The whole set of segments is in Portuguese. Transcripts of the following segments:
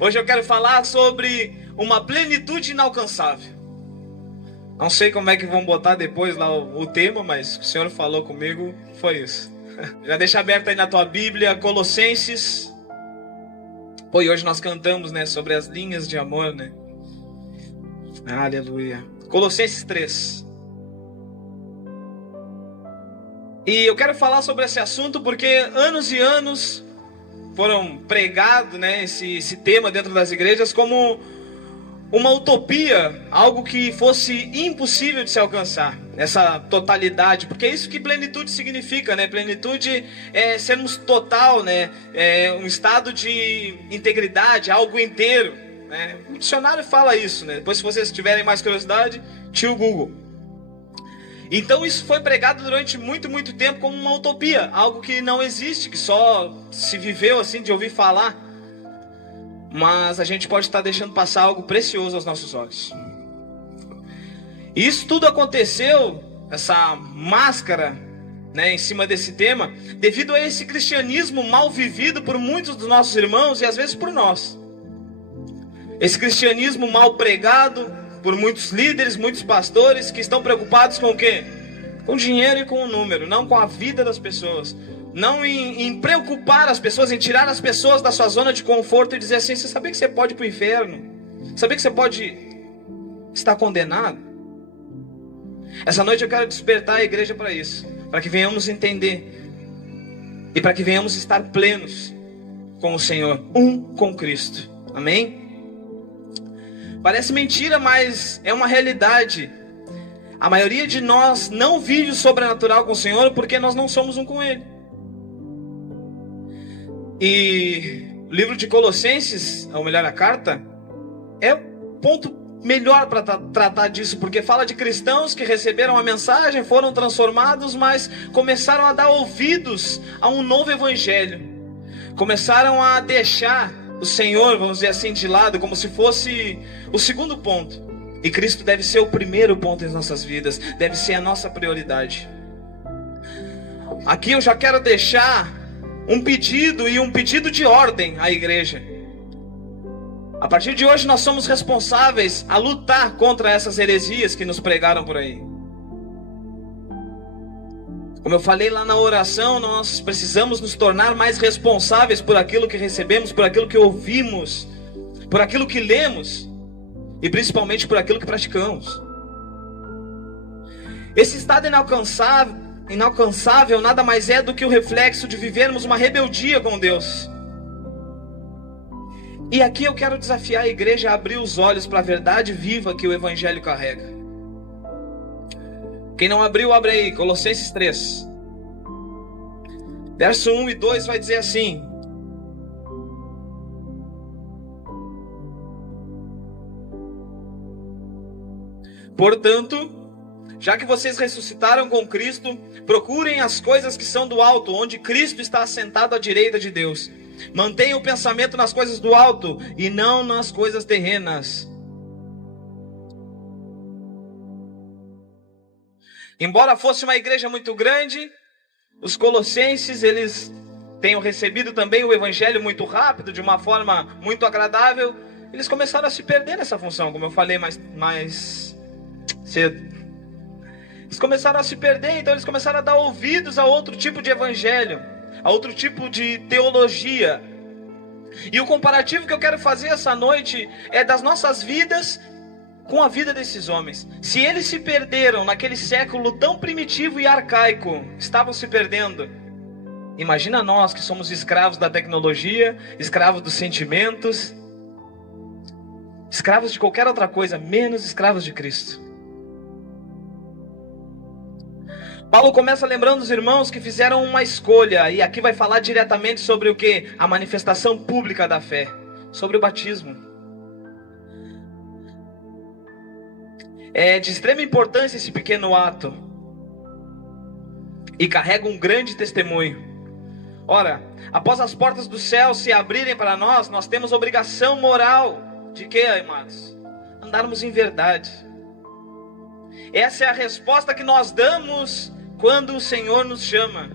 Hoje eu quero falar sobre uma plenitude inalcançável. Não sei como é que vão botar depois lá o tema, mas o Senhor falou comigo, foi isso. Já deixa aberto aí na tua Bíblia, Colossenses. Pô, e hoje nós cantamos, né, sobre as linhas de amor, né? Aleluia. Colossenses 3. E eu quero falar sobre esse assunto porque anos e anos foram pregados, né, esse tema dentro das igrejas como uma utopia, algo que fosse impossível de se alcançar, essa totalidade, porque é isso que plenitude significa, né? Plenitude é sermos total, né? É um estado de integridade, algo inteiro, né? O dicionário fala isso, né? Depois, se vocês tiverem mais curiosidade, tio Google. Então isso foi pregado durante muito tempo como uma utopia, algo que não existe, que só se viveu assim de ouvir falar. Mas a gente pode estar deixando passar algo precioso aos nossos olhos. E isso tudo aconteceu, essa máscara, né, em cima desse tema, devido a esse cristianismo mal vivido por muitos dos nossos irmãos e às vezes por nós. Esse cristianismo mal pregado por muitos líderes, muitos pastores que estão preocupados com o quê? Com o dinheiro e com o número, não com a vida das pessoas. Não em preocupar as pessoas, em tirar as pessoas da sua zona de conforto e dizer assim: você sabia que você pode ir para o inferno? Sabia que você pode estar condenado? Essa noite eu quero despertar a igreja para isso, para que venhamos entender e para que venhamos estar plenos com o Senhor, com Cristo. Amém? Parece mentira, mas é uma realidade. A maioria de nós não vive o sobrenatural com o Senhor porque nós não somos com Ele. E o livro de Colossenses, ou melhor, a carta, é o ponto melhor para tratar disso, porque fala de cristãos que receberam a mensagem, foram transformados, mas começaram a dar ouvidos a um novo evangelho. Começaram a deixar o Senhor, vamos dizer assim, de lado, como se fosse o segundo ponto. E Cristo deve ser o primeiro ponto em nossas vidas, deve ser a nossa prioridade. Aqui eu já quero deixar um pedido de ordem à igreja. A partir de hoje nós somos responsáveis a lutar contra essas heresias que nos pregaram por aí. Como eu falei lá na oração, nós precisamos nos tornar mais responsáveis por aquilo que recebemos, por aquilo que ouvimos, por aquilo que lemos e principalmente por aquilo que praticamos. Esse estado inalcançável nada mais é do que o reflexo de vivermos uma rebeldia com Deus. E aqui eu quero desafiar a igreja a abrir os olhos para a verdade viva que o Evangelho carrega. Quem não abriu, abre aí, Colossenses 3. Verso 1 e 2 vai dizer assim: portanto, já que vocês ressuscitaram com Cristo, procurem as coisas que são do alto, onde Cristo está assentado à direita de Deus. Mantenham o pensamento nas coisas do alto e não nas coisas terrenas. Embora fosse uma igreja muito grande, os colossenses, eles tenham recebido também o evangelho muito rápido, de uma forma muito agradável. Eles começaram a se perder nessa função, como eu falei mais cedo. Eles começaram a se perder, então eles começaram a dar ouvidos a outro tipo de evangelho, a outro tipo de teologia. E o comparativo que eu quero fazer essa noite é das nossas vidas com a vida desses homens. Se eles se perderam naquele século tão primitivo e arcaico, estavam se perdendo, imagina nós que somos escravos da tecnologia, escravos dos sentimentos, escravos de qualquer outra coisa, menos escravos de Cristo. Paulo começa lembrando os irmãos que fizeram uma escolha, e aqui vai falar diretamente sobre o que? A manifestação pública da fé, sobre o batismo. É de extrema importância esse pequeno ato, e carrega um grande testemunho. Ora, após as portas do céu se abrirem para nós, nós temos obrigação moral de quê, amados? Andarmos em verdade. Essa é a resposta que nós damos quando o Senhor nos chama.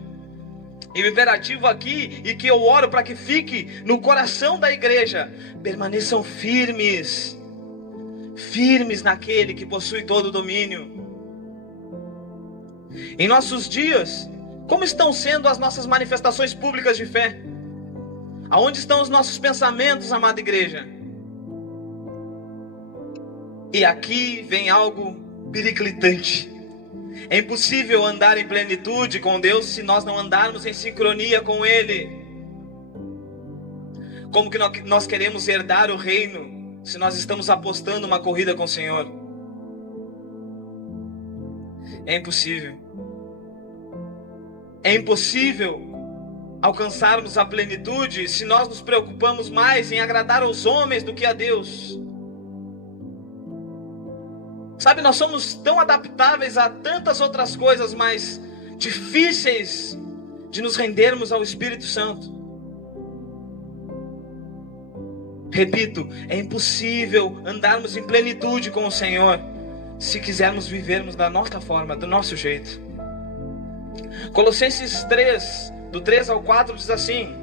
E o imperativo aqui, e que eu oro para que fique no coração da igreja: permaneçam firmes, firmes naquele que possui todo o domínio. Em nossos dias, como estão sendo as nossas manifestações públicas de fé? Aonde estão os nossos pensamentos, amada igreja? E aqui vem algo periclitante. É impossível andar em plenitude com Deus se nós não andarmos em sincronia com Ele. Como que nós queremos herdar o reino se nós estamos apostando uma corrida com o Senhor? É impossível. É impossível alcançarmos a plenitude se nós nos preocupamos mais em agradar aos homens do que a Deus. Sabe, nós somos tão adaptáveis a tantas outras coisas, mas difíceis de nos rendermos ao Espírito Santo. Repito, é impossível andarmos em plenitude com o Senhor se quisermos vivermos da nossa forma, do nosso jeito. Colossenses 3, do 3 ao 4 diz assim: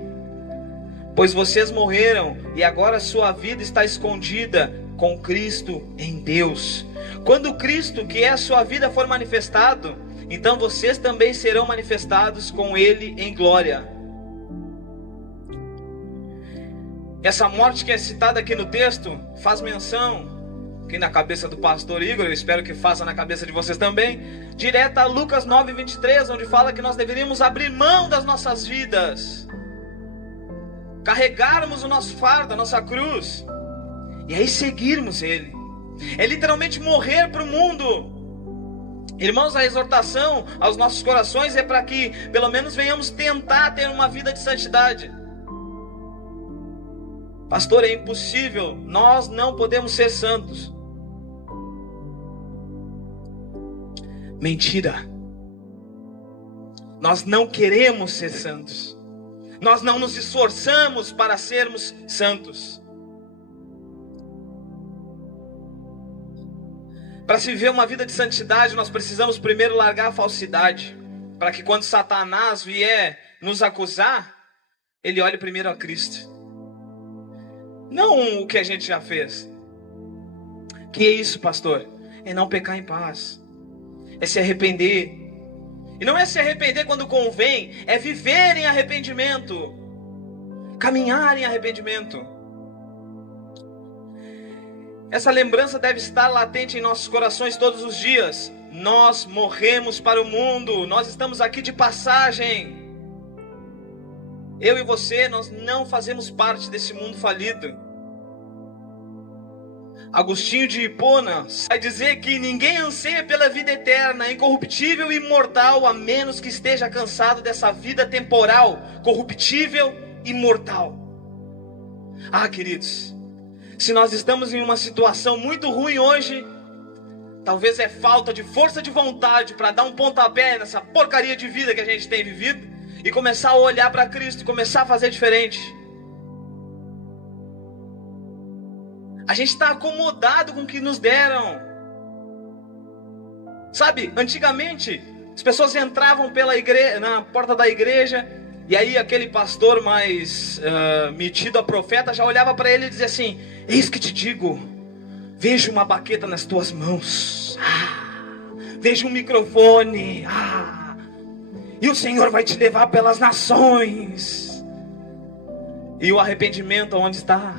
pois vocês morreram e agora sua vida está escondida com Cristo em Deus. Quando Cristo, que é a sua vida, for manifestado, então vocês também serão manifestados com Ele em glória. Essa morte que é citada aqui no texto faz menção, aqui na cabeça do pastor Igor, eu espero que faça na cabeça de vocês também, direta a Lucas 9:23, onde fala que nós deveríamos abrir mão das nossas vidas, carregarmos o nosso fardo, a nossa cruz, e aí seguirmos Ele. É literalmente morrer para o mundo. Irmãos, a exortação aos nossos corações é para que pelo menos venhamos tentar ter uma vida de santidade. Pastor, é impossível, nós não podemos ser santos. Mentira. Nós não queremos ser santos. Nós não nos esforçamos para sermos santos. Para se viver uma vida de santidade, nós precisamos primeiro largar a falsidade, para que quando Satanás vier nos acusar, ele olhe primeiro a Cristo. Não o que a gente já fez. Que é isso, pastor? É não pecar em paz. É se arrepender. E não é se arrepender quando convém, é viver em arrependimento. Caminhar em arrependimento. Essa lembrança deve estar latente em nossos corações todos os dias. Nós morremos para o mundo. Nós estamos aqui de passagem. Eu e você, nós não fazemos parte desse mundo falido. Agostinho de Hipona vai dizer que ninguém anseia pela vida eterna, incorruptível e imortal, a menos que esteja cansado dessa vida temporal, corruptível e mortal. Ah, queridos, se nós estamos em uma situação muito ruim hoje, talvez é falta de força de vontade para dar um pontapé nessa porcaria de vida que a gente tem vivido e começar a olhar para Cristo, começar a fazer diferente. A gente está acomodado com o que nos deram. Sabe, antigamente as pessoas entravam pela igreja, na porta da igreja, e aí aquele pastor mais metido a profeta já olhava para ele e dizia assim: eis que te digo, vejo uma baqueta nas tuas mãos, vejo um microfone, e o Senhor vai te levar pelas nações. E o arrependimento onde está?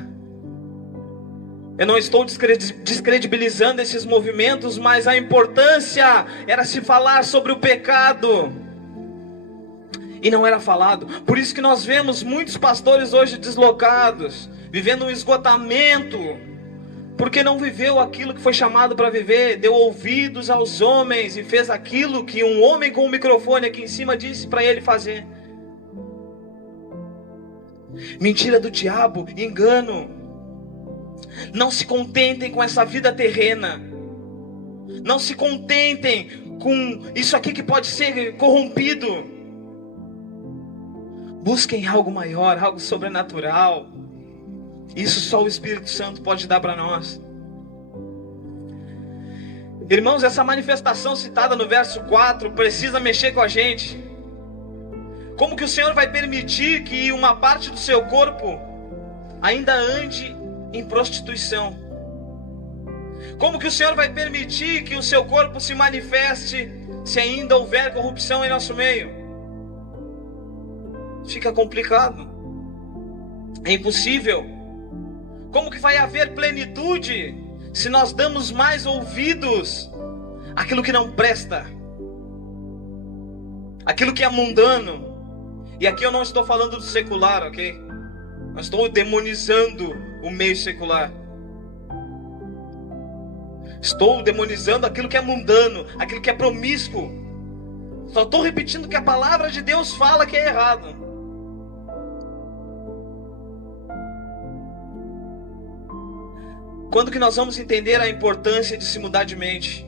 Eu não estou descredibilizando esses movimentos, mas a importância era se falar sobre o pecado. E não era falado. Por isso que nós vemos muitos pastores hoje deslocados, vivendo um esgotamento, porque não viveu aquilo que foi chamado para viver, deu ouvidos aos homens e fez aquilo que um homem com um microfone aqui em cima disse para ele fazer. Mentira do diabo, engano. Não se contentem com essa vida terrena. Não se contentem com isso aqui que pode ser corrompido. Busquem algo maior, algo sobrenatural. Isso só o Espírito Santo pode dar para nós. Irmãos, essa manifestação citada no verso 4 precisa mexer com a gente. Como que o Senhor vai permitir que uma parte do seu corpo ainda ande em prostituição? Como que o Senhor vai permitir que o seu corpo se manifeste se ainda houver corrupção em nosso meio? Fica complicado. É impossível. Como que vai haver plenitude se nós damos mais ouvidos àquilo que não presta, aquilo que é mundano? E aqui eu não estou falando do secular, ok? Não estou demonizando o meio secular. Estou demonizando aquilo que é mundano, aquilo que é promíscuo. Só estou repetindo que a palavra de Deus fala que é errado. Quando que nós vamos entender a importância de se mudar de mente?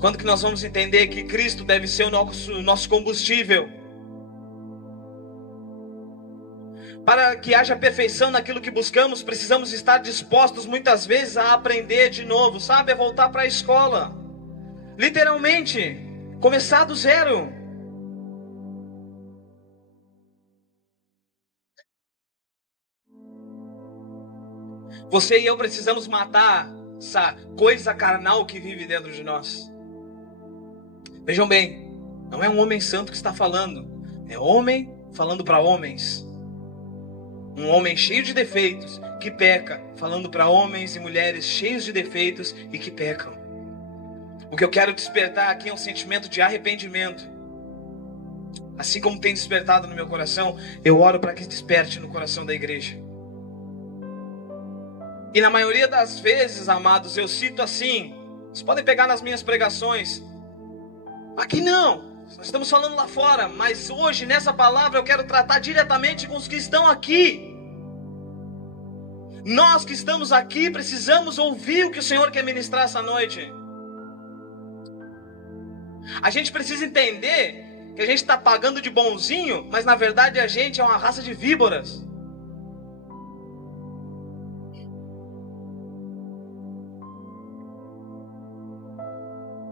Quando que nós vamos entender que Cristo deve ser o nosso combustível? Para que haja perfeição naquilo que buscamos, precisamos estar dispostos muitas vezes a aprender de novo, sabe? A voltar para a escola. Literalmente, começar do zero. Você e eu precisamos matar essa coisa carnal que vive dentro de nós. Vejam bem, não é um homem santo que está falando, é homem falando para homens. Um homem cheio de defeitos, que peca, falando para homens e mulheres cheios de defeitos e que pecam. O que eu quero despertar aqui é um sentimento de arrependimento. Assim como tem despertado no meu coração, eu oro para que desperte no coração da igreja. E na maioria das vezes, amados, eu cito assim, vocês podem pegar nas minhas pregações. Aqui não, nós estamos falando lá fora, mas hoje nessa palavra eu quero tratar diretamente com os que estão aqui. Nós que estamos aqui precisamos ouvir o que o Senhor quer ministrar essa noite. A gente precisa entender que a gente está pagando de bonzinho, mas na verdade a gente é uma raça de víboras.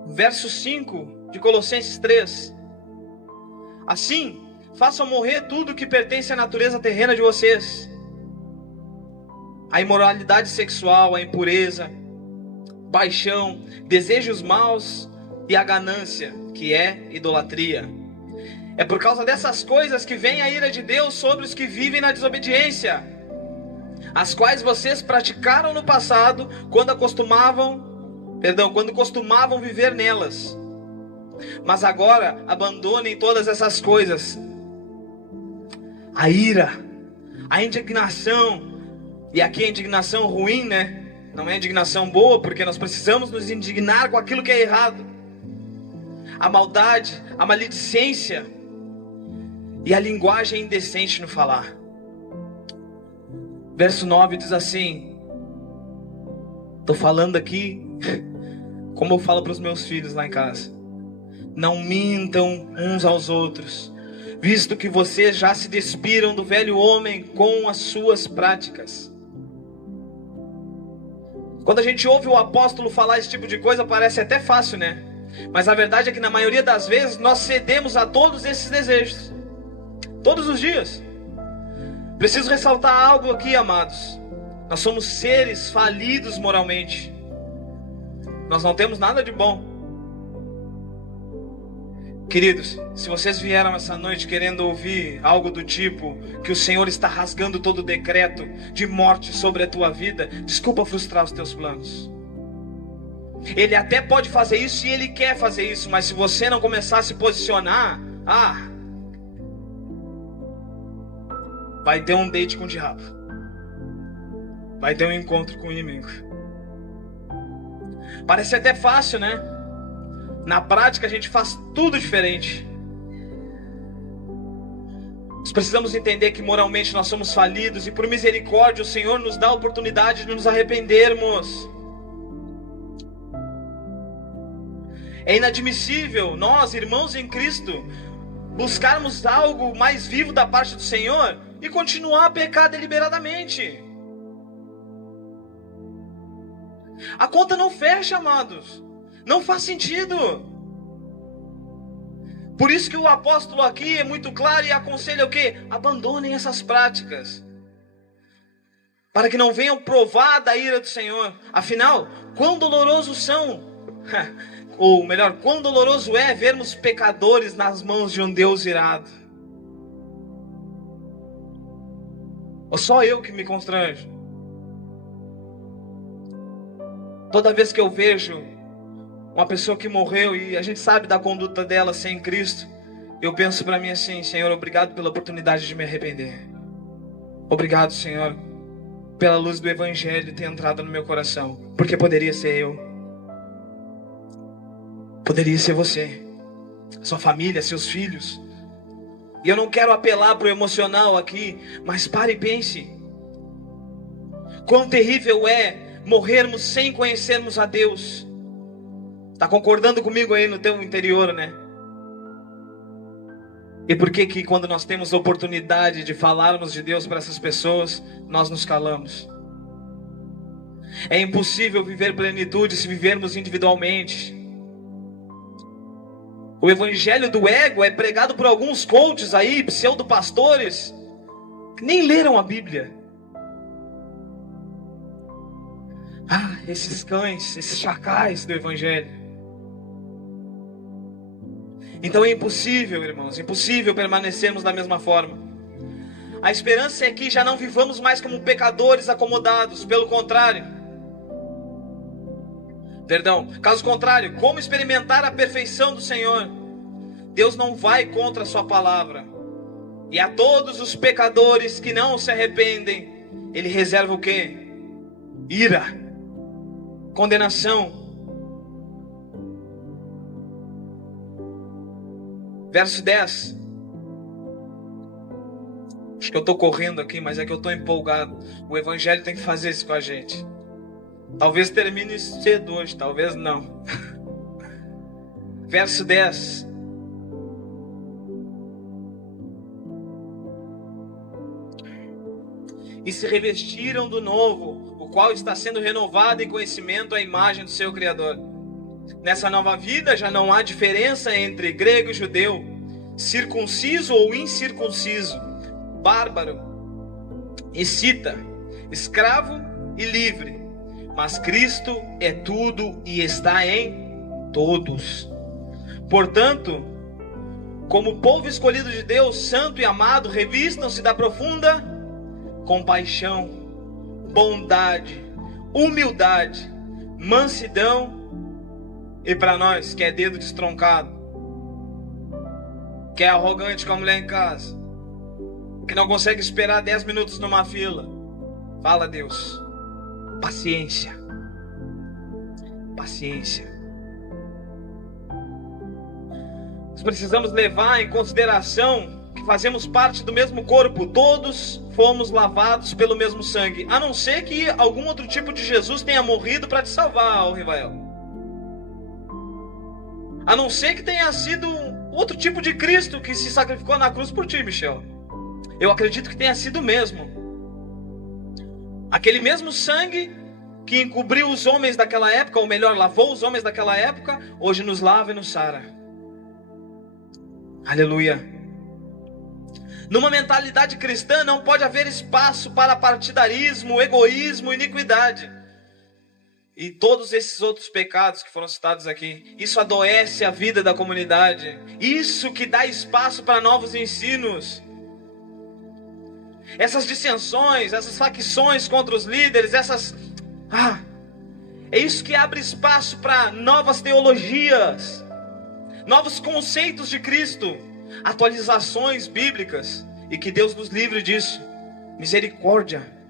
Verso 5 de Colossenses 3. Assim, façam morrer tudo que pertence à natureza terrena de vocês. A imoralidade sexual, a impureza, paixão, desejos maus e a ganância, que é idolatria. É por causa dessas coisas que vem a ira de Deus sobre os que vivem na desobediência, as quais vocês praticaram no passado, quando costumavam viver nelas. Mas agora abandonem todas essas coisas: a ira, a indignação. E aqui a indignação ruim, né? Não é indignação boa, porque nós precisamos nos indignar com aquilo que é errado. A maldade, a maledicência e a linguagem indecente no falar. Verso 9 diz assim: estou falando aqui como eu falo para os meus filhos lá em casa. Não mintam uns aos outros, visto que vocês já se despiram do velho homem com as suas práticas. Quando a gente ouve o apóstolo falar esse tipo de coisa, parece até fácil, né? Mas a verdade é que na maioria das vezes nós cedemos a todos esses desejos, todos os dias. Preciso ressaltar algo aqui, amados. Nós somos seres falidos moralmente. Nós não temos nada de bom. Queridos, se vocês vieram essa noite querendo ouvir algo do tipo que o Senhor está rasgando todo o decreto de morte sobre a tua vida, desculpa frustrar os teus planos. Ele até pode fazer isso e Ele quer fazer isso, mas se você não começar a se posicionar, vai ter um date com o diabo, vai ter um encontro com o inimigo. Parece até fácil, né? Na prática a gente faz tudo diferente. Nós precisamos entender que moralmente nós somos falidos e por misericórdia o Senhor nos dá a oportunidade de nos arrependermos. É inadmissível nós, irmãos em Cristo, buscarmos algo mais vivo da parte do Senhor e continuar a pecar deliberadamente. A conta não fecha, amados. Não faz sentido. Por isso que o apóstolo aqui é muito claro e aconselha o quê? Abandonem essas práticas, para que não venham provar da ira do Senhor. Afinal, quão dolorosos são, ou melhor, quão doloroso é vermos pecadores nas mãos de um Deus irado. Ou só eu que me constranjo? Toda vez que eu vejo uma pessoa que morreu e a gente sabe da conduta dela sem Cristo, eu penso para mim assim: Senhor, obrigado pela oportunidade de me arrepender. Obrigado, Senhor, pela luz do Evangelho ter entrado no meu coração. Porque poderia ser eu, poderia ser você, sua família, seus filhos. E eu não quero apelar para o emocional aqui, mas pare e pense. Quão terrível é morrermos sem conhecermos a Deus. Está concordando comigo aí no teu interior, né? E por que que quando nós temos a oportunidade de falarmos de Deus para essas pessoas, nós nos calamos? É impossível viver plenitude se vivermos individualmente. O evangelho do ego é pregado por alguns coaches aí, pseudo-pastores, que nem leram a Bíblia. Ah, esses cães, esses chacais do evangelho. Então é impossível, irmãos, impossível permanecermos da mesma forma. A esperança é que já não vivamos mais como pecadores acomodados, pelo contrário. Caso contrário, como experimentar a perfeição do Senhor? Deus não vai contra a sua palavra. E a todos os pecadores que não se arrependem, Ele reserva o quê? Ira, condenação. Verso 10. Acho que eu estou correndo aqui, mas é que eu estou empolgado. O Evangelho tem que fazer isso com a gente. Talvez termine cedo hoje, talvez não. Verso 10. E se revestiram do novo, o qual está sendo renovado em conhecimento à imagem do seu Criador. Nessa nova vida já não há diferença entre grego e judeu, circunciso ou incircunciso, bárbaro e cita, escravo e livre, mas Cristo é tudo e está em todos. Portanto, como povo escolhido de Deus, santo e amado, revistam-se da profunda compaixão, bondade, humildade, mansidão. E para nós, que é dedo destroncado, que é arrogante com a mulher em casa, que não consegue esperar 10 minutos numa fila, fala Deus, paciência, paciência. Nós precisamos levar em consideração que fazemos parte do mesmo corpo, todos fomos lavados pelo mesmo sangue, a não ser que algum outro tipo de Jesus tenha morrido para te salvar, Rivael. A não ser que tenha sido outro tipo de Cristo que se sacrificou na cruz por ti, Michel. Eu acredito que tenha sido mesmo. Aquele mesmo sangue que encobriu os homens daquela época, ou melhor, lavou os homens daquela época, hoje nos lava e nos sara. Aleluia. Numa mentalidade cristã não pode haver espaço para partidarismo, egoísmo, iniquidade. E todos esses outros pecados que foram citados aqui. Isso adoece a vida da comunidade. Isso que dá espaço para novos ensinos. Essas dissensões, essas facções contra os líderes, é isso que abre espaço para novas teologias, novos conceitos de Cristo, atualizações bíblicas. E que Deus nos livre disso. Misericórdia.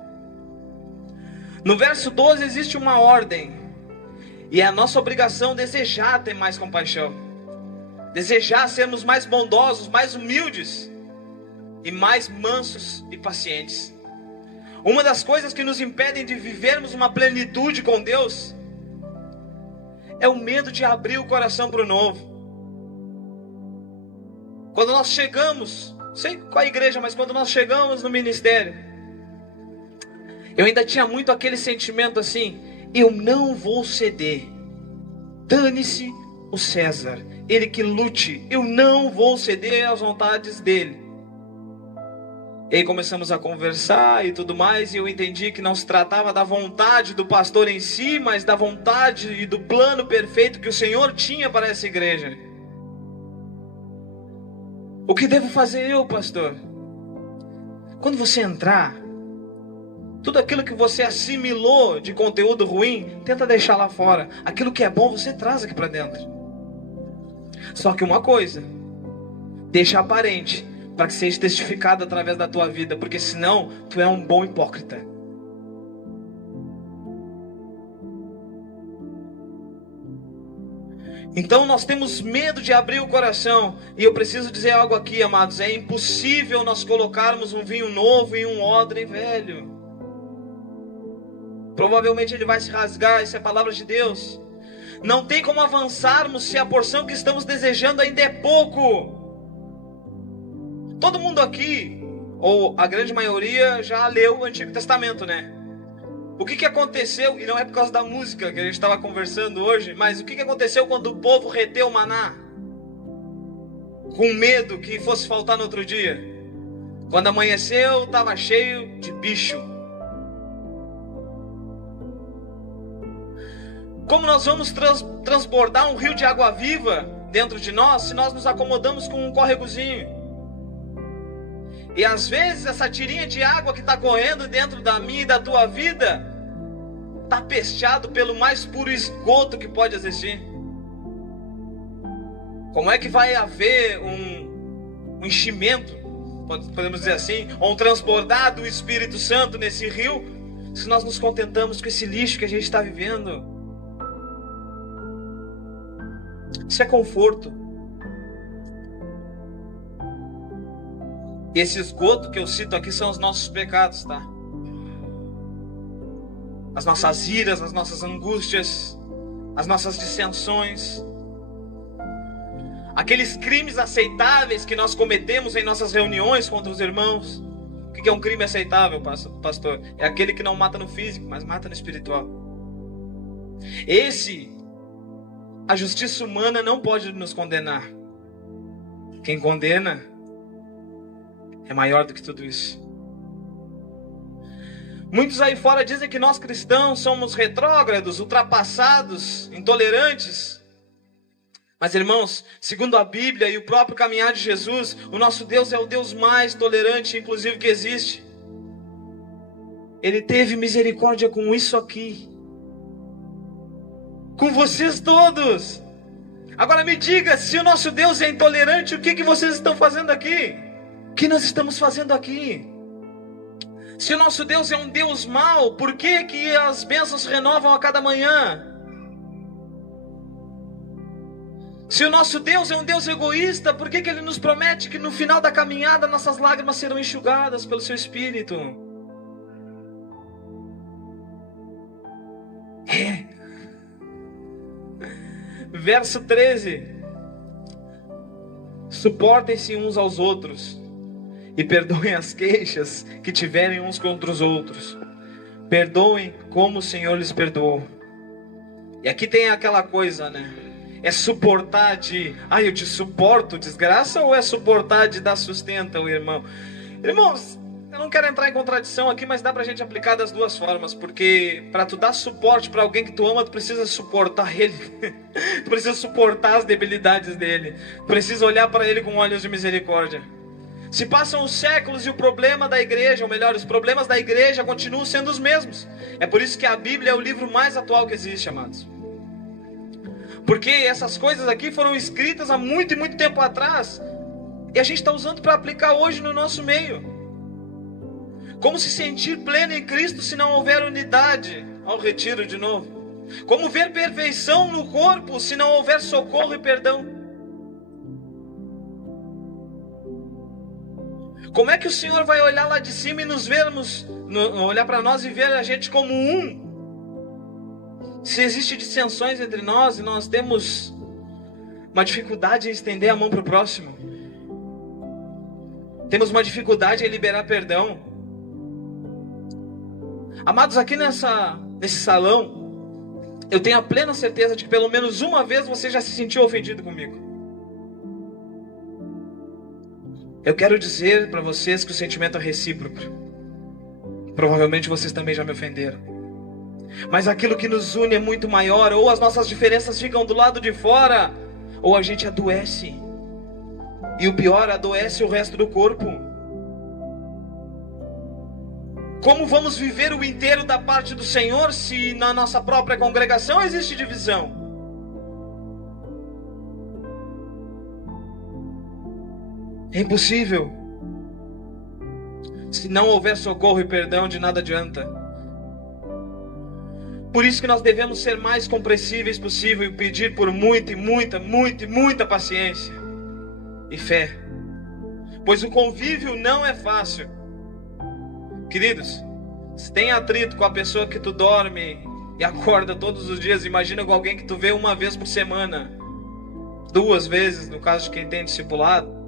No verso 12 existe uma ordem, e é a nossa obrigação desejar ter mais compaixão, desejar sermos mais bondosos, mais humildes e mais mansos e pacientes. Uma das coisas que nos impedem de vivermos uma plenitude com Deus é o medo de abrir o coração para o novo. Quando nós chegamos, não sei qual a igreja, mas quando nós chegamos no ministério, eu ainda tinha muito aquele sentimento assim: eu não vou ceder. Dane-se o César, ele que lute, eu não vou ceder às vontades dele. E aí começamos a conversar e tudo mais, e eu entendi que não se tratava da vontade do pastor em si, mas da vontade e do plano perfeito que o Senhor tinha para essa igreja. O que devo fazer eu, pastor? Quando você entrar, tudo aquilo que você assimilou de conteúdo ruim, tenta deixar lá fora. Aquilo que é bom, você traz aqui para dentro. Só que uma coisa, deixa aparente, para que seja testificado através da tua vida, porque senão tu é um bom hipócrita. Então nós temos medo de abrir o coração. E eu preciso dizer algo aqui, amados. É impossível nós colocarmos um vinho novo em um odre velho. Provavelmente ele vai se rasgar, isso é a palavra de Deus. Não tem como avançarmos se a porção que estamos desejando ainda é pouco. Todo mundo aqui, ou a grande maioria, já leu o Antigo Testamento, né? O que aconteceu, e não é por causa da música que a gente estava conversando hoje, mas o que aconteceu quando o povo reteu o maná? Com medo que fosse faltar no outro dia. Quando amanheceu, estava cheio de bicho. Como nós vamos transbordar um rio de água viva dentro de nós se nós nos acomodamos com um córregozinho? E às vezes essa tirinha de água que está correndo dentro da minha e da tua vida está pesteado pelo mais puro esgoto que pode existir. Como é que vai haver um enchimento, podemos dizer assim, ou um transbordar do Espírito Santo nesse rio, se nós nos contentamos com esse lixo que a gente está vivendo? Isso é conforto. E esse esgoto que eu cito aqui são os nossos pecados, tá? As nossas iras, as nossas angústias, as nossas dissensões, aqueles crimes aceitáveis que nós cometemos em nossas reuniões contra os irmãos. O que é um crime aceitável, pastor? É aquele que não mata no físico, mas mata no espiritual. A justiça humana não pode nos condenar. Quem condena é maior do que tudo isso. Muitos aí fora dizem que nós cristãos somos retrógrados, ultrapassados, intolerantes. Mas irmãos, segundo a Bíblia e o próprio caminhar de Jesus, o nosso Deus é o Deus mais tolerante, inclusive, que existe. Ele teve misericórdia com isso aqui. Com vocês todos. Agora me diga, se o nosso Deus é intolerante, o que vocês estão fazendo aqui? O que nós estamos fazendo aqui? Se o nosso Deus é um Deus mau, por que as bênçãos renovam a cada manhã? Se o nosso Deus é um Deus egoísta, por que Ele nos promete que no final da caminhada nossas lágrimas serão enxugadas pelo Seu Espírito? Verso 13. Suportem-se uns aos outros e perdoem as queixas que tiverem uns contra os outros. Perdoem como o Senhor lhes perdoou. E aqui tem aquela coisa, né? É suportar de, eu te suporto, desgraça, ou é suportar de dar sustento ao irmão? Irmãos, eu não quero entrar em contradição aqui, mas dá pra gente aplicar das duas formas, porque para tu dar suporte para alguém que tu ama, tu precisa suportar ele. Tu precisa suportar as debilidades dele. Tu precisa olhar para ele com olhos de misericórdia. Se passam os séculos e o problema da igreja, ou melhor, os problemas da igreja continuam sendo os mesmos. É por isso que a Bíblia é o livro mais atual que existe, amados. Porque essas coisas aqui foram escritas há muito e muito tempo atrás, e a gente está usando para aplicar hoje no nosso meio. Como se sentir pleno em Cristo se não houver unidade? Ao retiro de novo. Como ver perfeição no corpo se não houver socorro e perdão? Como é que o Senhor vai olhar lá de cima e nos vermos, olhar para nós e ver a gente como um? Se existe dissensões entre nós e nós temos uma dificuldade em estender a mão para o próximo, temos uma dificuldade em liberar perdão. Amados, aqui nesse salão, eu tenho a plena certeza de que pelo menos uma vez você já se sentiu ofendido comigo. Eu quero dizer para vocês que o sentimento é recíproco. Provavelmente vocês também já me ofenderam. Mas aquilo que nos une é muito maior. Ou as nossas diferenças ficam do lado de fora, ou a gente adoece. E o pior, adoece o resto do corpo. Como vamos viver o inteiro da parte do Senhor se na nossa própria congregação existe divisão? É impossível. Se não houver socorro e perdão, de nada adianta. Por isso que nós devemos ser mais compreensíveis possível e pedir por muita paciência e fé. Pois o convívio não é fácil. Queridos, se tem atrito com a pessoa que tu dorme e acorda todos os dias, imagina com alguém que tu vê uma vez por semana, 2 vezes, no caso de quem tem discipulado.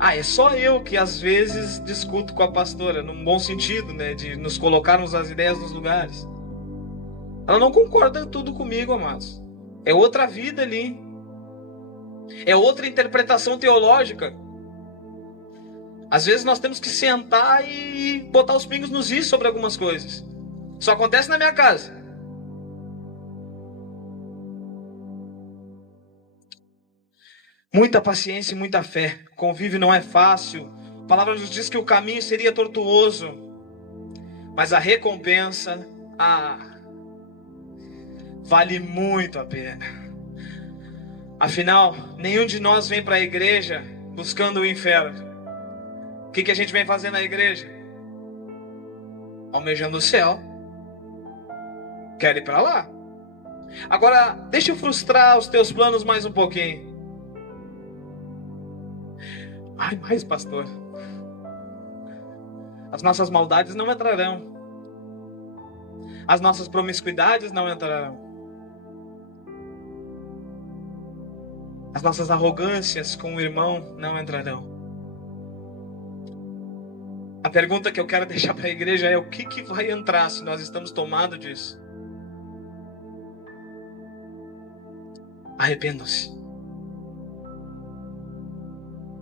É só eu que às vezes discuto com a pastora, num bom sentido, né, de nos colocarmos as ideias nos lugares. Ela não concorda tudo comigo, amados. É outra vida ali. É outra interpretação teológica. Às vezes nós temos que sentar e botar os pingos nos is sobre algumas coisas. Isso acontece na minha casa. Muita paciência e muita fé. Convívio não é fácil. A palavra nos diz que o caminho seria tortuoso. Mas a recompensa, vale muito a pena. Afinal, nenhum de nós vem para a igreja buscando o inferno. O que a gente vem fazer na igreja? Almejando o céu. Quero ir para lá. Agora, deixa eu frustrar os teus planos mais um pouquinho. Mais, pastor. As nossas maldades não entrarão. As nossas promiscuidades não entrarão. As nossas arrogâncias com o irmão não entrarão. A pergunta que eu quero deixar para a igreja é: o que vai entrar se nós estamos tomados disso? Arrependam-se.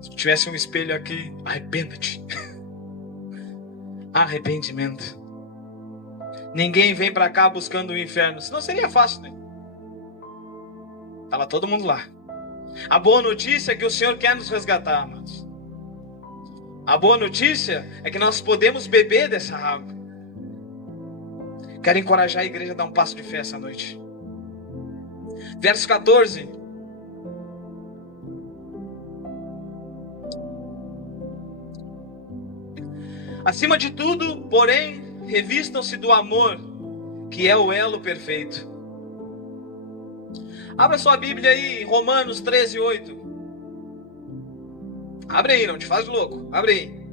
Se tivesse um espelho aqui, arrependa-te. Arrependimento. Ninguém vem para cá buscando o inferno, senão seria fácil, né? Tava todo mundo lá. A boa notícia é que o Senhor quer nos resgatar, amados. A boa notícia é que nós podemos beber dessa água. Quero encorajar a igreja a dar um passo de fé essa noite. Verso 14. Acima de tudo, porém, revistam-se do amor, que é o elo perfeito. Abra sua Bíblia aí, Romanos 13:8. Abre aí, não te faz louco. Abre aí.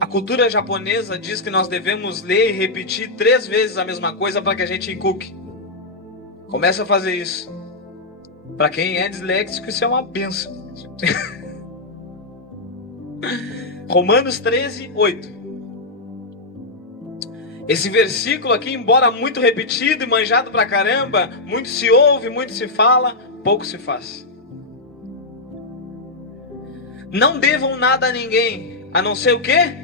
A cultura japonesa diz que nós devemos ler e repetir 3 vezes a mesma coisa para que a gente encuque. Começa a fazer isso. Para quem é disléxico, isso é uma bênção. Romanos 13:8. Esse versículo aqui, embora muito repetido e manjado pra caramba, muito se ouve, muito se fala, pouco se faz. Não devam nada a ninguém, a não ser o quê?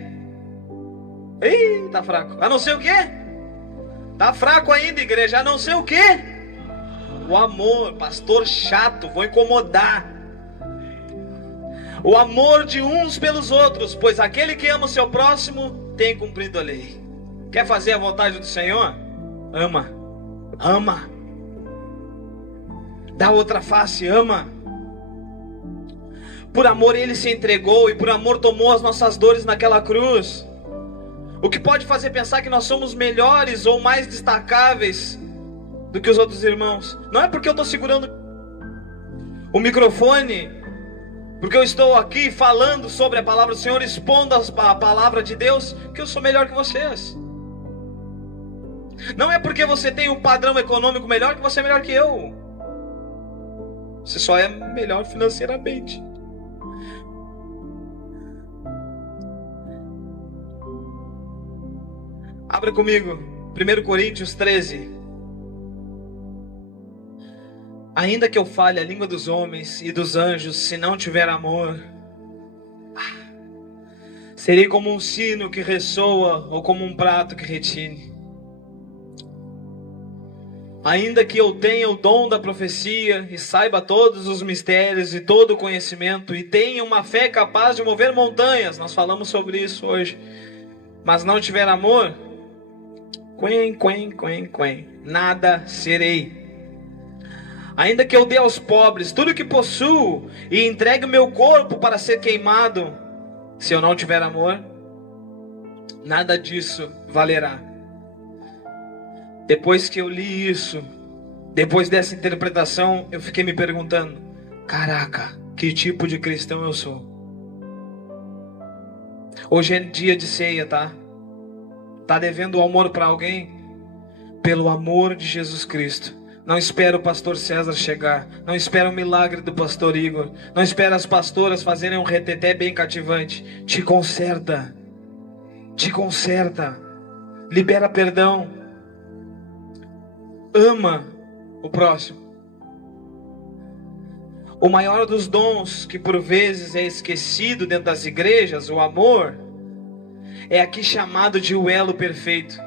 Ih, tá fraco. A não ser o quê? Tá fraco ainda, igreja. A não ser o quê? O amor. Pastor chato, vou incomodar. O amor de uns pelos outros, pois aquele que ama o seu próximo tem cumprido a lei. Quer fazer a vontade do Senhor? Ama. Ama. Dá outra face, ama. Por amor ele se entregou e por amor tomou as nossas dores naquela cruz. O que pode fazer pensar que nós somos melhores ou mais destacáveis do que os outros irmãos? Não é porque eu estou segurando o microfone, porque eu estou aqui falando sobre a palavra do Senhor, expondo a palavra de Deus, que eu sou melhor que vocês. Não é porque você tem um padrão econômico melhor que você é melhor que eu. Você só é melhor financeiramente. Abra comigo, 1 Coríntios 13. Ainda que eu fale a língua dos homens e dos anjos, se não tiver amor, serei como um sino que ressoa ou como um prato que retine. Ainda que eu tenha o dom da profecia e saiba todos os mistérios e todo o conhecimento e tenha uma fé capaz de mover montanhas, nós falamos sobre isso hoje, mas não tiver amor, nada serei. Ainda que eu dê aos pobres tudo o que possuo e entregue o meu corpo para ser queimado, se eu não tiver amor, nada disso valerá. Depois que eu li isso, depois dessa interpretação, eu fiquei me perguntando: caraca, que tipo de cristão eu sou? Hoje é dia de ceia, tá? Tá devendo amor para alguém? Pelo amor de Jesus Cristo. Não espera o pastor César chegar. Não espera o milagre do pastor Igor. Não espera as pastoras fazerem um reteté bem cativante. Te conserta. Te conserta. Libera perdão. Ama o próximo. O maior dos dons que por vezes é esquecido dentro das igrejas, o amor, é aqui chamado de o elo perfeito.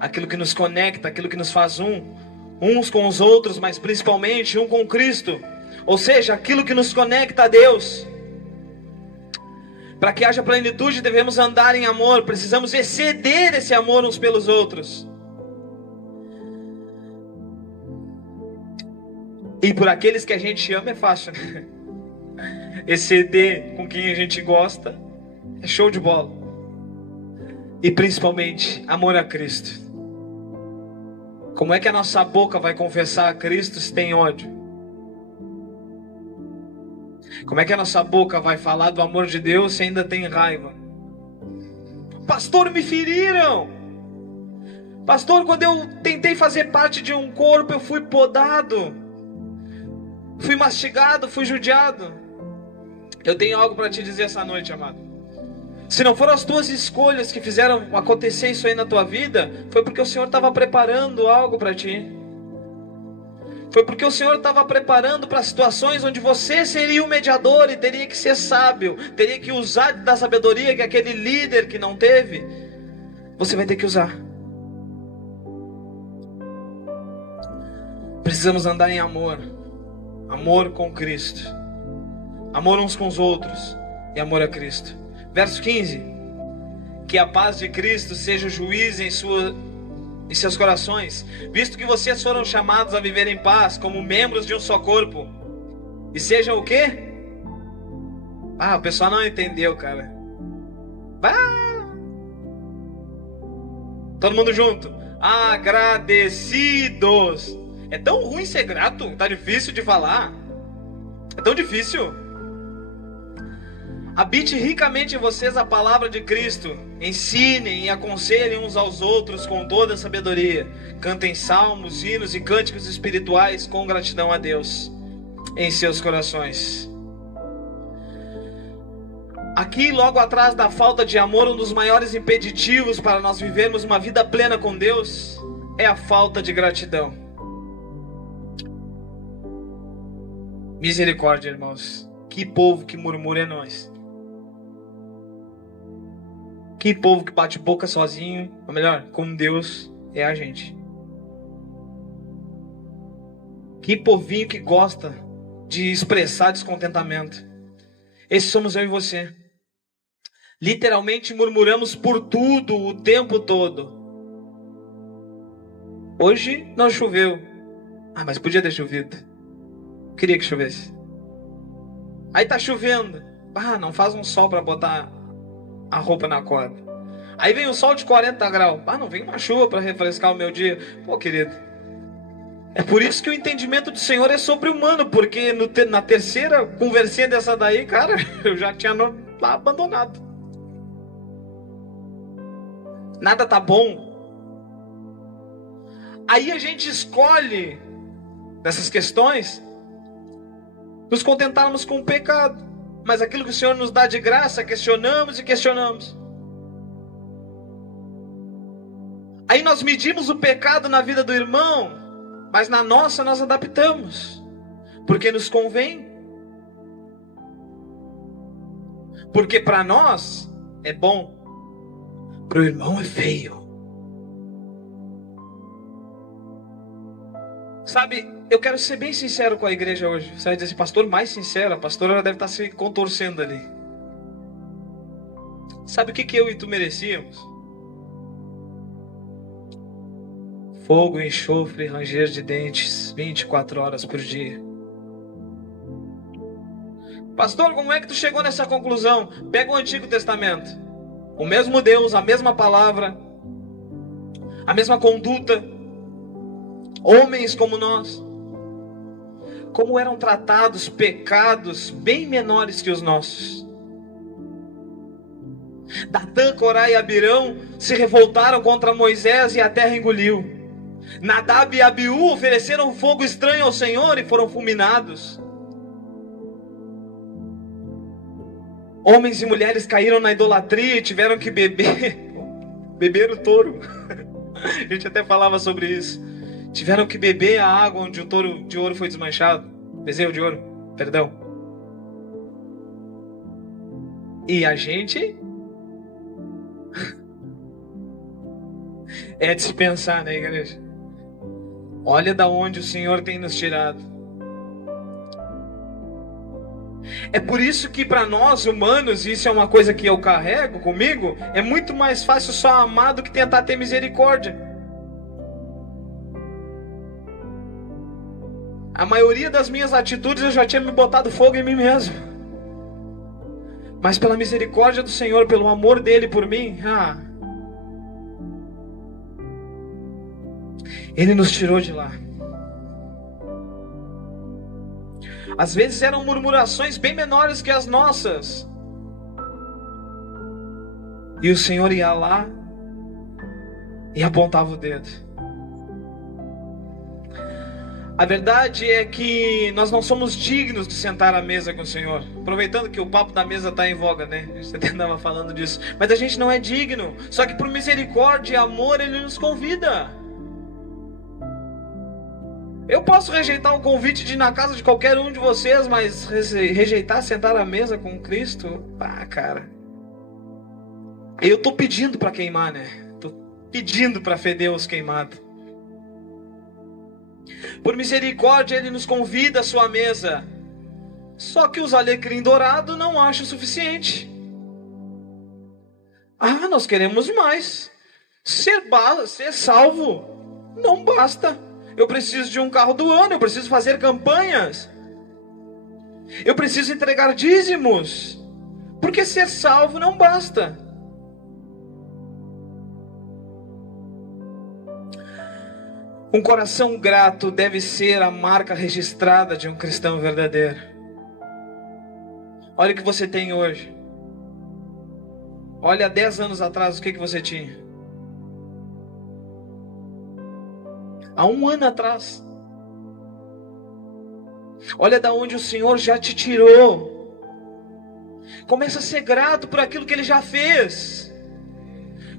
Aquilo que nos conecta, aquilo que nos faz uns com os outros, mas principalmente um com Cristo. Ou seja, aquilo que nos conecta a Deus. Para que haja plenitude, devemos andar em amor. Precisamos exceder esse amor uns pelos outros. E por aqueles que a gente ama é fácil, né? Exceder com quem a gente gosta é show de bola. E principalmente, amor a Cristo. Como é que a nossa boca vai confessar a Cristo se tem ódio? Como é que a nossa boca vai falar do amor de Deus se ainda tem raiva? Pastor, me feriram! Pastor, quando eu tentei fazer parte de um corpo, eu fui podado. Fui mastigado, fui judiado. Eu tenho algo para te dizer essa noite, amado. Se não foram as tuas escolhas que fizeram acontecer isso aí na tua vida, foi porque o Senhor estava preparando algo para ti. Foi porque o Senhor estava preparando para situações onde você seria o mediador e teria que ser sábio, teria que usar da sabedoria que aquele líder que não teve, você vai ter que usar. Precisamos andar em amor. Amor com Cristo. Amor uns com os outros. E amor a Cristo. Verso 15. Que a paz de Cristo seja o juiz em seus corações, visto que vocês foram chamados a viver em paz, como membros de um só corpo. E sejam o quê? O pessoal não entendeu, cara. Todo mundo junto. Agradecidos. É tão ruim ser grato, tá difícil de falar. É tão difícil. Habite ricamente em vocês a palavra de Cristo. Ensinem e aconselhem uns aos outros com toda a sabedoria. Cantem salmos, hinos e cânticos espirituais com gratidão a Deus em seus corações. Aqui, logo atrás da falta de amor, um dos maiores impeditivos para nós vivermos uma vida plena com Deus é a falta de gratidão. Misericórdia, irmãos. Que povo que murmura é nós. Que povo que bate boca sozinho, ou melhor, com Deus, é a gente. Que povinho que gosta de expressar descontentamento. Esse somos eu e você. Literalmente murmuramos por tudo o tempo todo. Hoje não choveu. Mas podia ter chovido. Queria que chovesse. Aí tá chovendo. Não faz um sol para botar a roupa na corda. Aí vem um sol de 40 graus. Não vem uma chuva para refrescar o meu dia. Pô, querido. É por isso que o entendimento do Senhor é sobre-humano. Porque na terceira conversinha dessa daí, cara, eu já tinha lá abandonado. Nada tá bom. Aí a gente escolhe dessas questões nos contentarmos com o pecado. Mas aquilo que o Senhor nos dá de graça, questionamos e questionamos. Aí nós medimos o pecado na vida do irmão, mas na nossa nós adaptamos, porque nos convém. Porque para nós é bom, para o irmão é feio. Sabe, eu quero ser bem sincero com a igreja hoje. Você vai dizer assim, pastor, mais sincero, a pastora deve estar se contorcendo ali. Sabe o que eu e tu merecíamos? Fogo, enxofre, ranger de dentes, 24 horas por dia. Pastor, como é que tu chegou nessa conclusão? Pega o Antigo Testamento. O mesmo Deus, a mesma palavra, a mesma conduta. Homens como nós. Como eram tratados pecados bem menores que os nossos. Datã, Corá e Abirão se revoltaram contra Moisés e a terra engoliu. Nadab e Abiú ofereceram fogo estranho ao Senhor e foram fulminados. Homens e mulheres caíram na idolatria e tiveram que beber o touro. A gente até falava sobre isso. Tiveram que beber a água onde o touro de ouro foi desmanchado. Bezerro de ouro, perdão. E a gente... é de se pensar, né, igreja? Olha da onde o Senhor tem nos tirado. É por isso que para nós humanos, isso é uma coisa que eu carrego comigo, é muito mais fácil só amar do que tentar ter misericórdia. A maioria das minhas atitudes eu já tinha me botado fogo em mim mesmo. Mas pela misericórdia do Senhor, pelo amor dele por mim, Ele nos tirou de lá. Às vezes eram murmurações bem menores que as nossas. E o Senhor ia lá e apontava o dedo. A verdade é que nós não somos dignos de sentar à mesa com o Senhor. Aproveitando que o papo da mesa está em voga, né? A gente até estava falando disso. Mas a gente não é digno. Só que por misericórdia e amor Ele nos convida. Eu posso rejeitar o convite de ir na casa de qualquer um de vocês, mas rejeitar sentar à mesa com Cristo? Cara. Eu estou pedindo para queimar, né? Estou pedindo para feder os queimados. Por misericórdia Ele nos convida à sua mesa. Só que os alecrim dourado não acham suficiente. Nós queremos mais. Ser salvo não basta. Eu preciso de um carro do ano, eu preciso fazer campanhas. Eu preciso entregar dízimos. Porque ser salvo não basta. Um coração grato deve ser a marca registrada de um cristão verdadeiro. Olha o que você tem hoje. Olha 10 anos atrás o que você tinha. Há 1 ano atrás. Olha da onde o Senhor já te tirou. Começa a ser grato por aquilo que Ele já fez.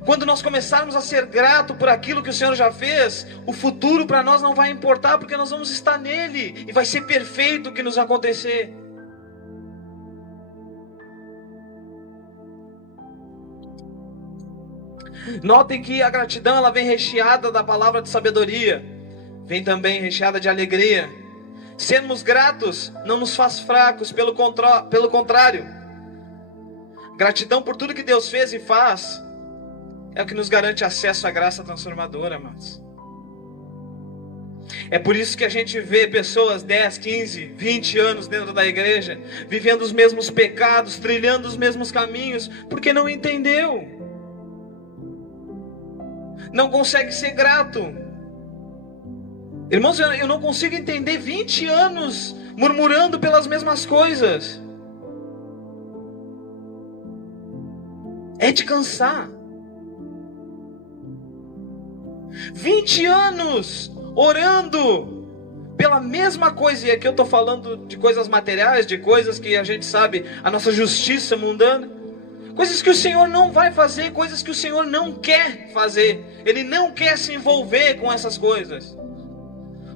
Quando nós começarmos a ser grato por aquilo que o Senhor já fez, o futuro para nós não vai importar, porque nós vamos estar nele. E vai ser perfeito o que nos acontecer. Notem que a gratidão ela vem recheada da palavra de sabedoria. Vem também recheada de alegria. Sermos gratos não nos faz fracos, pelo contrário. Gratidão por tudo que Deus fez e faz é o que nos garante acesso à graça transformadora, amados. É por isso que a gente vê pessoas 10, 15, 20 anos dentro da igreja, vivendo os mesmos pecados, trilhando os mesmos caminhos, porque não entendeu. Não consegue ser grato. Irmãos, eu não consigo entender 20 anos murmurando pelas mesmas coisas. É de cansar. 20 anos orando pela mesma coisa. E aqui eu estou falando de coisas materiais, de coisas que a gente sabe, a nossa justiça mundana. Coisas que o Senhor não vai fazer, coisas que o Senhor não quer fazer. Ele não quer se envolver com essas coisas.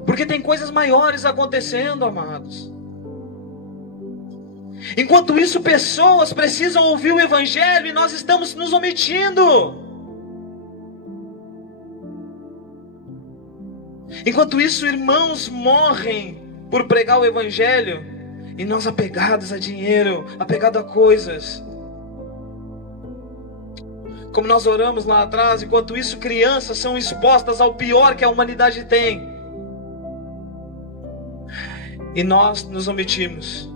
Porque tem coisas maiores acontecendo, amados. Enquanto isso, pessoas precisam ouvir o Evangelho e nós estamos nos omitindo. Enquanto isso, irmãos morrem por pregar o Evangelho e nós apegados a dinheiro, apegados a coisas. Como nós oramos lá atrás, enquanto isso, crianças são expostas ao pior que a humanidade tem. E nós nos omitimos.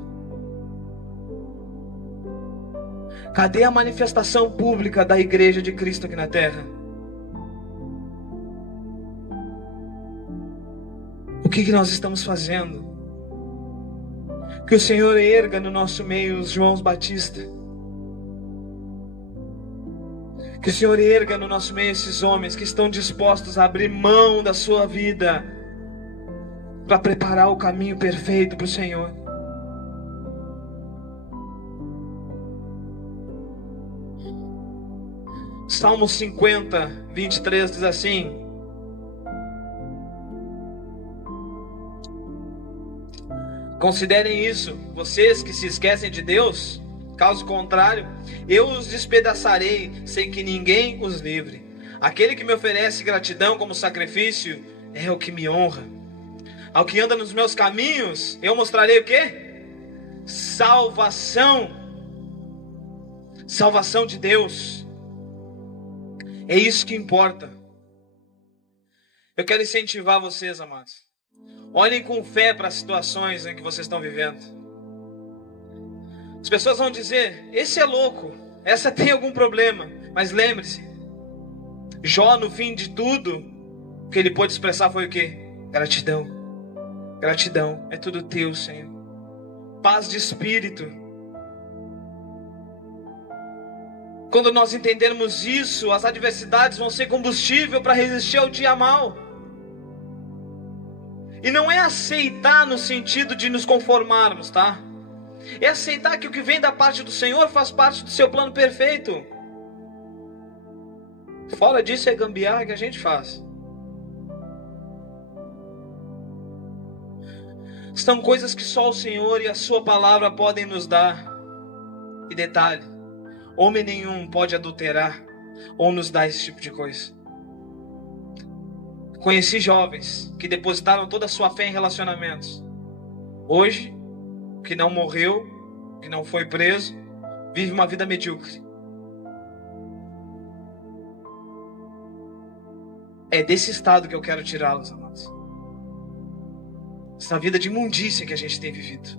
Cadê a manifestação pública da Igreja de Cristo aqui na terra? O que nós estamos fazendo? Que o Senhor erga no nosso meio os Joãos Batista. Que o Senhor erga no nosso meio esses homens que estão dispostos a abrir mão da sua vida para preparar o caminho perfeito para o Senhor. Salmo 50, 23 diz assim: considerem isso, vocês que se esquecem de Deus, caso contrário, eu os despedaçarei sem que ninguém os livre. Aquele que me oferece gratidão como sacrifício é o que me honra. Ao que anda nos meus caminhos, eu mostrarei o quê? Salvação. Salvação de Deus. É isso que importa. Eu quero incentivar vocês, amados. Olhem com fé para as situações em que vocês estão vivendo. As pessoas vão dizer: esse é louco, essa tem algum problema. Mas lembre-se, Jó, no fim de tudo, o que ele pôde expressar foi o quê? Gratidão. Gratidão, é tudo teu, Senhor. Paz de espírito. Quando nós entendermos isso, as adversidades vão ser combustível para resistir ao dia mau. E não é aceitar no sentido de nos conformarmos, tá? É aceitar que o que vem da parte do Senhor faz parte do seu plano perfeito. Fora disso é gambiarra que a gente faz. São coisas que só o Senhor e a sua palavra podem nos dar. E detalhe, homem nenhum pode adulterar ou nos dar esse tipo de coisa. Conheci jovens que depositaram toda a sua fé em relacionamentos. Hoje, que não morreu, que não foi preso, vive uma vida medíocre. É desse estado que eu quero tirá-los, amados. Essa vida de imundícia que a gente tem vivido.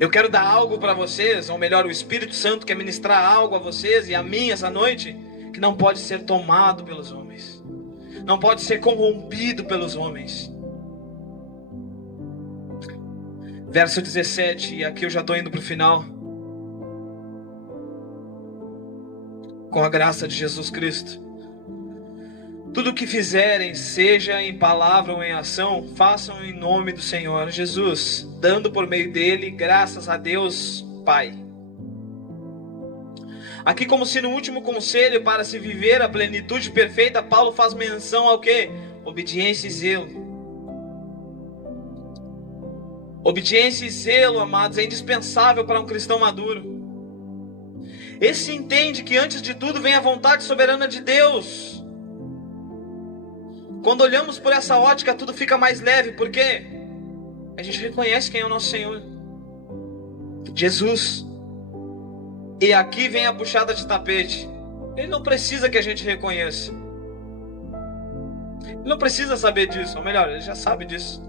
Eu quero dar algo para vocês, ou melhor, o Espírito Santo quer ministrar algo a vocês e a mim essa noite, que não pode ser tomado pelos homens. Não pode ser corrompido pelos homens. Verso 17, e aqui eu já estou indo para o final. Com a graça de Jesus Cristo. Tudo o que fizerem, seja em palavra ou em ação, façam em nome do Senhor Jesus, dando por meio dele graças a Deus Pai. Aqui, como se no último conselho para se viver a plenitude perfeita, Paulo faz menção ao quê? Obediência e zelo. Obediência e zelo, amados, é indispensável para um cristão maduro. Esse entende que antes de tudo vem a vontade soberana de Deus. Quando olhamos por essa ótica, tudo fica mais leve, porque a gente reconhece quem é o nosso Senhor, Jesus. E aqui vem a puxada de tapete. Ele não precisa que a gente reconheça. Ele não precisa saber disso, ou melhor, ele já sabe disso.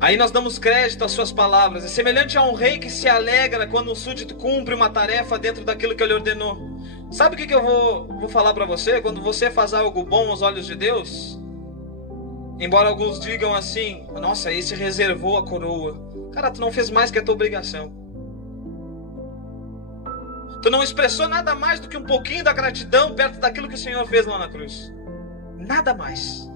Aí nós damos crédito às suas palavras. É semelhante a um rei que se alegra quando um súdito cumpre uma tarefa dentro daquilo que ele ordenou. Sabe o que eu vou falar para você? Quando você faz algo bom aos olhos de Deus, embora alguns digam assim: nossa, esse reservou a coroa. Cara, tu não fez mais que a tua obrigação. Tu não expressou nada mais do que um pouquinho da gratidão perto daquilo que o Senhor fez lá na cruz. Nada mais.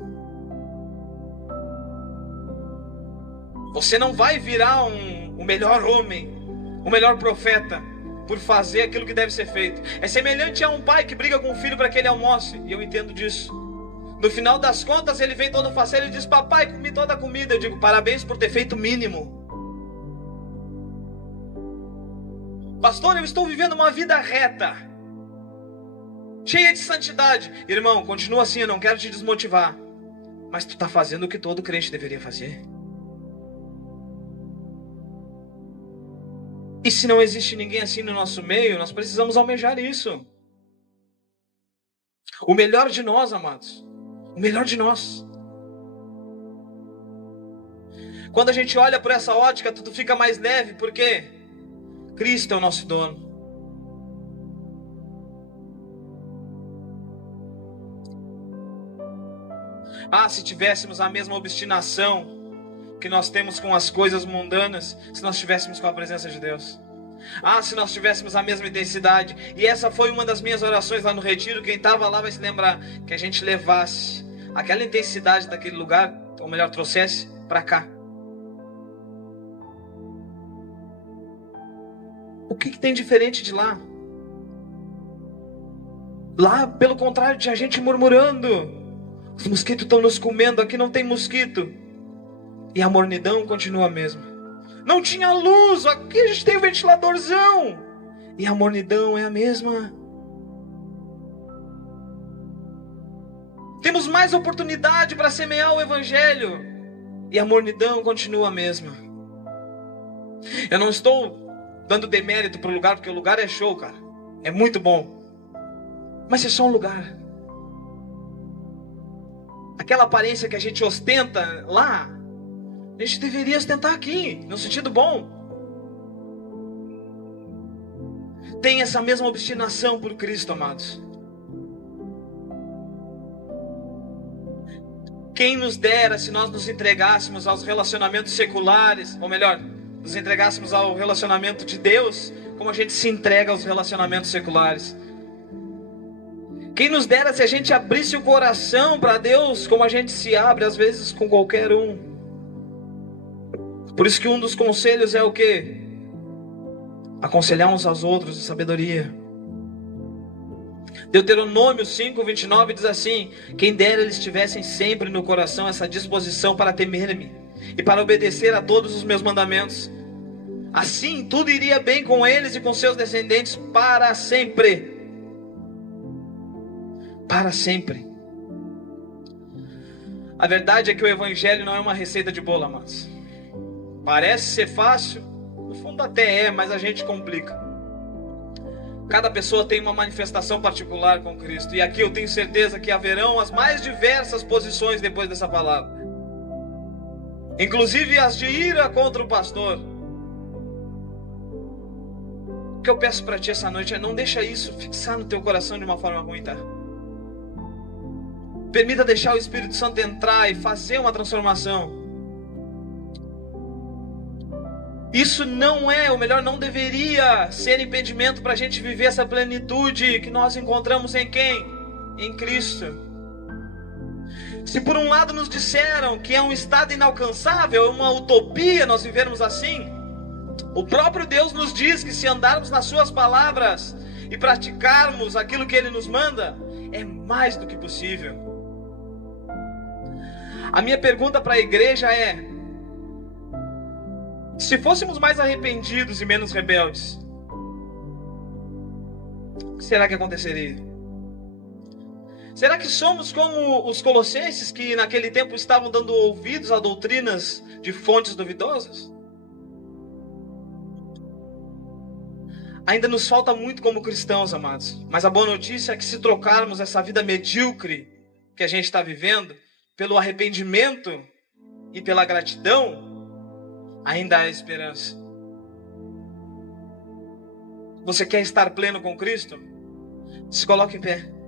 Você não vai virar o melhor homem, o melhor profeta, por fazer aquilo que deve ser feito. É semelhante a um pai que briga com o filho para que ele almoce. E eu entendo disso. No final das contas, ele vem todo faceiro e diz: papai, comi toda a comida. Eu digo: parabéns por ter feito o mínimo. Pastor, eu estou vivendo uma vida reta, cheia de santidade. Irmão, continua assim, eu não quero te desmotivar. Mas tu está fazendo o que todo crente deveria fazer. E se não existe ninguém assim no nosso meio, nós precisamos almejar isso. O melhor de nós, amados. O melhor de nós. Quando a gente olha por essa ótica, tudo fica mais leve, porque Cristo é o nosso dono. Ah, se tivéssemos a mesma obstinação que nós temos com as coisas mundanas, se nós estivéssemos com a presença de Deus. Ah, se nós tivéssemos a mesma intensidade. E essa foi uma das minhas orações lá no retiro. Quem estava lá vai se lembrar, que a gente levasse aquela intensidade daquele lugar, ou melhor, trouxesse para cá. O que tem diferente de lá? Lá, pelo contrário, tinha gente murmurando: os mosquitos estão nos comendo, aqui não tem mosquito. E a mornidão continua a mesma. Não tinha luz, aqui a gente tem um ventiladorzão. E a mornidão é a mesma. Temos mais oportunidade para semear o evangelho. E a mornidão continua a mesma. Eu não estou dando demérito para o lugar, porque o lugar é show, cara. É muito bom. Mas é só um lugar. Aquela aparência que a gente ostenta lá, a gente deveria ostentar aqui, no sentido bom. Tem essa mesma obstinação por Cristo, amados. Quem nos dera se nós nos entregássemos aos relacionamentos seculares, ou melhor, nos entregássemos ao relacionamento de Deus, como a gente se entrega aos relacionamentos seculares. Quem nos dera se a gente abrisse o coração para Deus, como a gente se abre às vezes com qualquer um. Por isso que um dos conselhos é o quê? Aconselhar uns aos outros de sabedoria. Deuteronômio 5:29 diz assim: quem dera eles tivessem sempre no coração essa disposição para temer-me e para obedecer a todos os meus mandamentos. Assim tudo iria bem com eles e com seus descendentes para sempre. Para sempre. A verdade é que o evangelho não é uma receita de bolo, amados. Parece ser fácil, no fundo até é, mas a gente complica. Cada pessoa tem uma manifestação particular com Cristo. E aqui eu tenho certeza que haverão as mais diversas posições depois dessa palavra. Inclusive as de ira contra o pastor. O que eu peço para ti essa noite é: não deixa isso fixar no teu coração de uma forma ruim, tá? Permita deixar o Espírito Santo entrar e fazer uma transformação. Isso não é, ou melhor, não deveria ser impedimento para a gente viver essa plenitude que nós encontramos em quem? Em Cristo. Se por um lado nos disseram que é um estado inalcançável, é uma utopia nós vivermos assim, o próprio Deus nos diz que se andarmos nas suas palavras e praticarmos aquilo que Ele nos manda, é mais do que possível. A minha pergunta para a igreja é: se fôssemos mais arrependidos e menos rebeldes, o que será que aconteceria? Será que somos como os colossenses que naquele tempo estavam dando ouvidos a doutrinas de fontes duvidosas? Ainda nos falta muito como cristãos, amados. Mas a boa notícia é que se trocarmos essa vida medíocre que a gente está vivendo pelo arrependimento e pela gratidão, ainda há esperança. Você quer estar pleno com Cristo? Se coloque em pé.